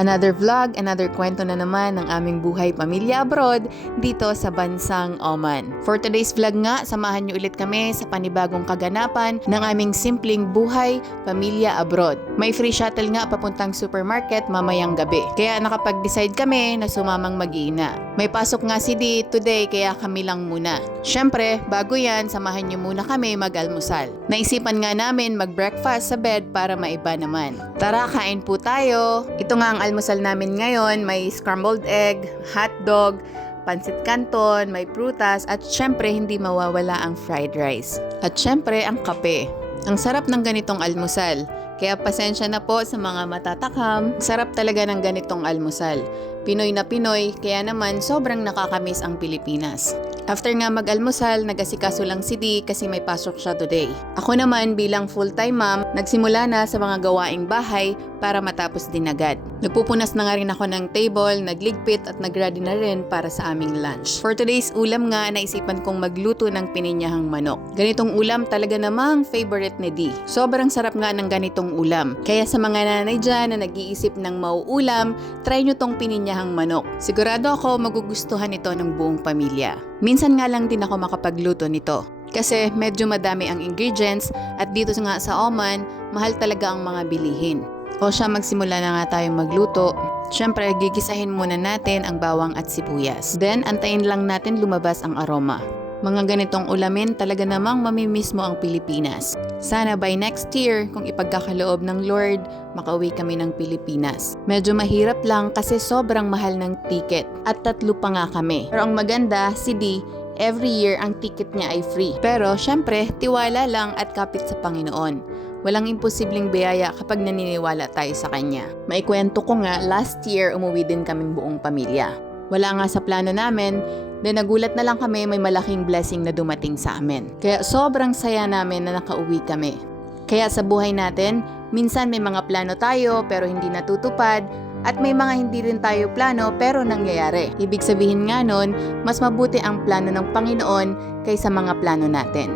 Another vlog, another kwento na naman ng aming buhay pamilya abroad dito sa bansang Oman. For today's vlog nga, samahan niyo ulit kami sa panibagong kaganapan ng aming simpleng buhay pamilya abroad. May free shuttle nga papuntang supermarket mamayang gabi. Kaya nakapag-decide kami na sumamang mag-iina. May pasok nga si Di today kaya kami lang muna. Syempre, bago yan, samahan niyo muna kami mag-almusal. Naisipan nga namin mag-breakfast sa bed para maiba naman. Tara, kain po tayo. Ito nga ang almusal namin ngayon, may scrambled egg, hotdog, pansit canton, may prutas at syempre hindi mawawala ang fried rice. At syempre ang kape. Ang sarap ng ganitong almusal. Kaya pasensya na po sa mga matatakam. Sarap talaga ng ganitong almusal. Pinoy na Pinoy, kaya naman sobrang nakakamiss ang Pilipinas. After nga mag-almusal, nag-asikaso lang si Di kasi may pasok siya today. Ako naman bilang full-time mom, nagsimula na sa mga gawaing bahay para matapos din agad. Nagpupunas na nga rin ako ng table, nagligpit at nag-ready na rin para sa aming lunch. For today's ulam nga, naisipan kong magluto ng pininyahang manok. Ganitong ulam talaga namang favorite ni Di. Sobrang sarap nga ng ganitong ulam. Kaya sa mga nanay dyan na nag-iisip ng mauulam, try nyo tong pininyahang manok. Sigurado ako magugustuhan ito ng buong pamilya. Minsan nga lang din ako makapagluto nito. Kasi medyo madami ang ingredients at dito nga sa Oman, mahal talaga ang mga bilihin. O siya, magsimula na nga tayong magluto. Siyempre, gigisahin muna natin ang bawang at sibuyas. Then, antayin lang natin lumabas ang aroma. Mga ganitong ulamin talaga namang mamimiss mo ang Pilipinas. Sana by next year, kung ipagkakaloob ng Lord, makauwi kami ng Pilipinas. Medyo mahirap lang kasi sobrang mahal ng ticket at 3 pa nga kami. Pero ang maganda, si Di, every year ang ticket niya ay free. Pero syempre, tiwala lang at kapit sa Panginoon. Walang imposibleng biyaya kapag naniniwala tayo sa Kanya. Maikwento ko nga, last year umuwi din kaming buong pamilya. Wala nga sa plano namin, then nagulat na lang kami may malaking blessing na dumating sa amin. Kaya sobrang saya namin na nakauwi kami. Kaya sa buhay natin, minsan may mga plano tayo pero hindi natutupad at may mga hindi rin tayo plano pero nangyayari. Ibig sabihin nga nun, mas mabuti ang plano ng Panginoon kaysa mga plano natin.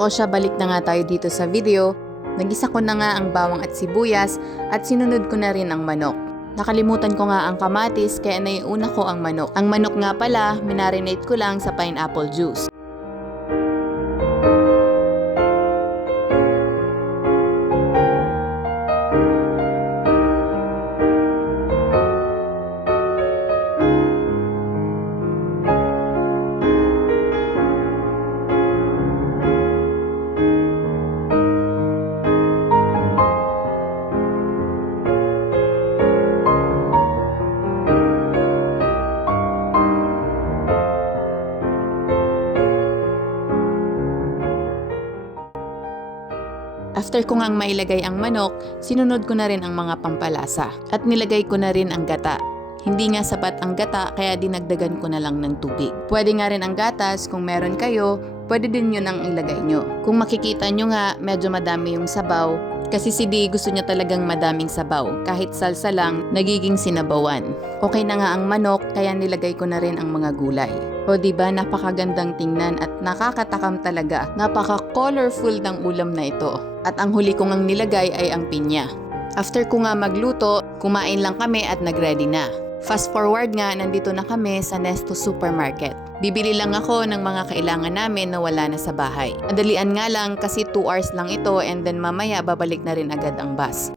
O siya, balik na nga tayo dito sa video. Nagisa ko na nga ang bawang at sibuyas at sinunod ko na rin ang manok. Nakalimutan ko nga ang kamatis kaya naiuna ko ang manok. Ang manok nga pala, minarinate ko lang sa pineapple juice. After ko ngang mailagay ang manok, sinunod ko na rin ang mga pampalasa at nilagay ko na rin ang gata. Hindi nga sapat ang gata kaya dinagdagan ko na lang ng tubig. Pwede nga rin ang gatas kung meron kayo, pwede din yun ang ilagay nyo. Kung makikita nyo nga, medyo madami yung sabaw kasi si Di gusto niya talagang madaming sabaw. Kahit salsa lang, nagiging sinabawan. Okay na nga ang manok kaya nilagay ko na rin ang mga gulay. O diba, napakagandang tingnan at nakakatakam talaga. Napaka-colorful ng ulam na ito. At ang huli ko ngang nilagay ay ang pinya. After ko nga magluto, kumain lang kami at nagready na. Fast forward nga, nandito na kami sa Nesto Supermarket. Bibili lang ako ng mga kailangan namin na wala na sa bahay. Madalian nga lang kasi 2 hours lang ito and then mamaya babalik na rin agad ang bus.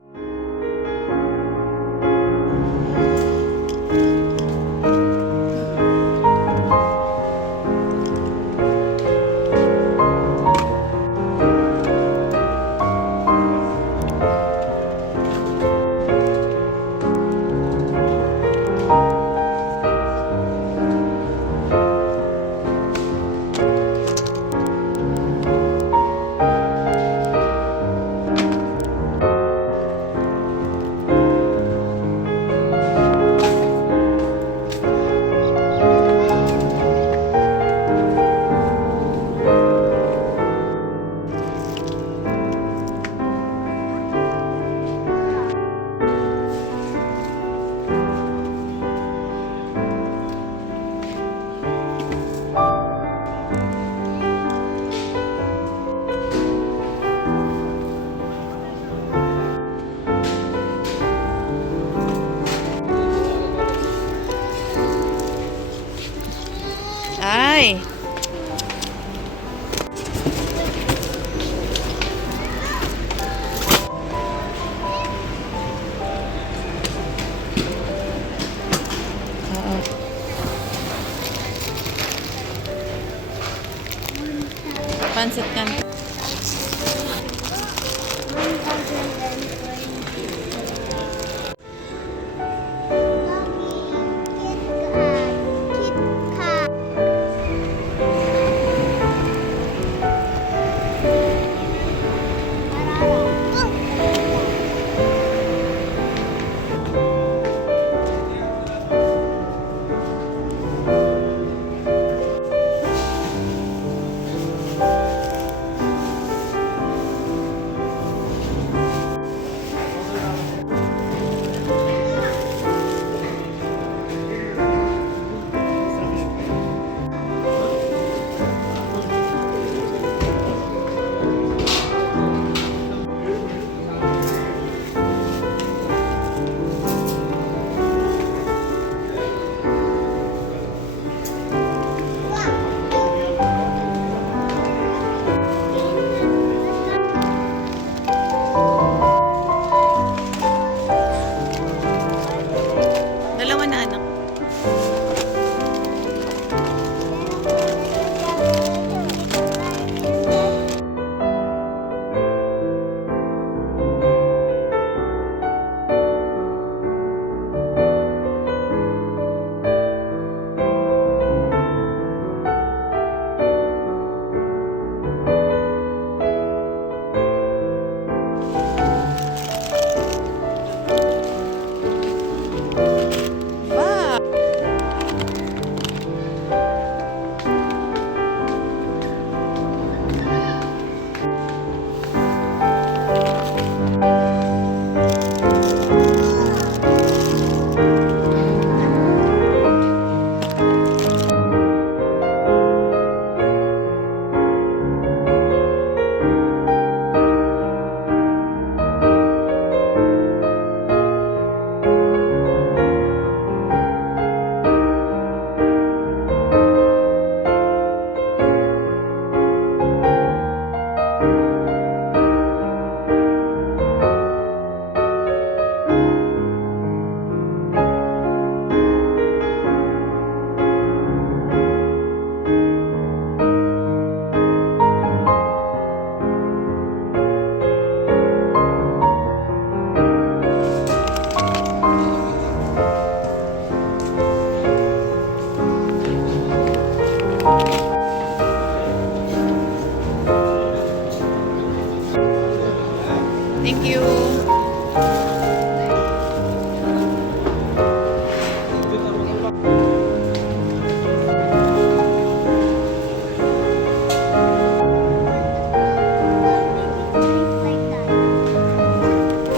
Thank you.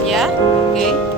Yeah? Okay.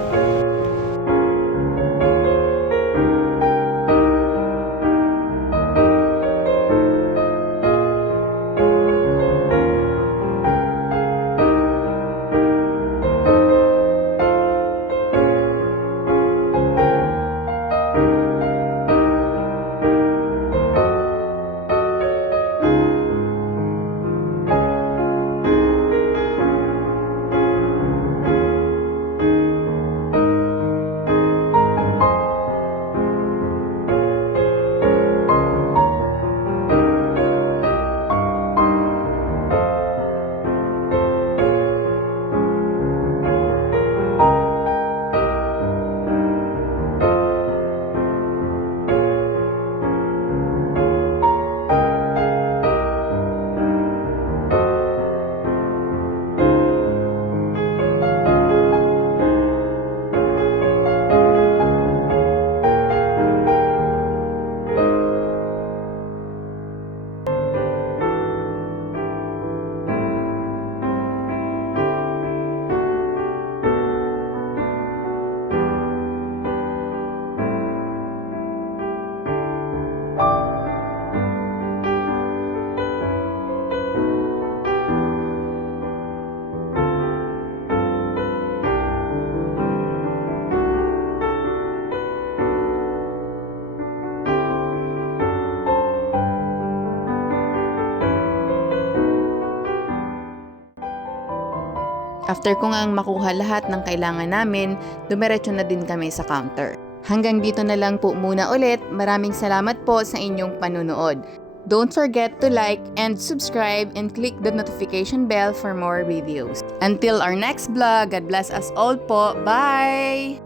After ko ngang makuha lahat ng kailangan namin, dumiretso na din kami sa counter. Hanggang dito na lang po muna ulit. Maraming salamat po sa inyong panunood. Don't forget to like and subscribe and click the notification bell for more videos. Until our next vlog, God bless us all po. Bye!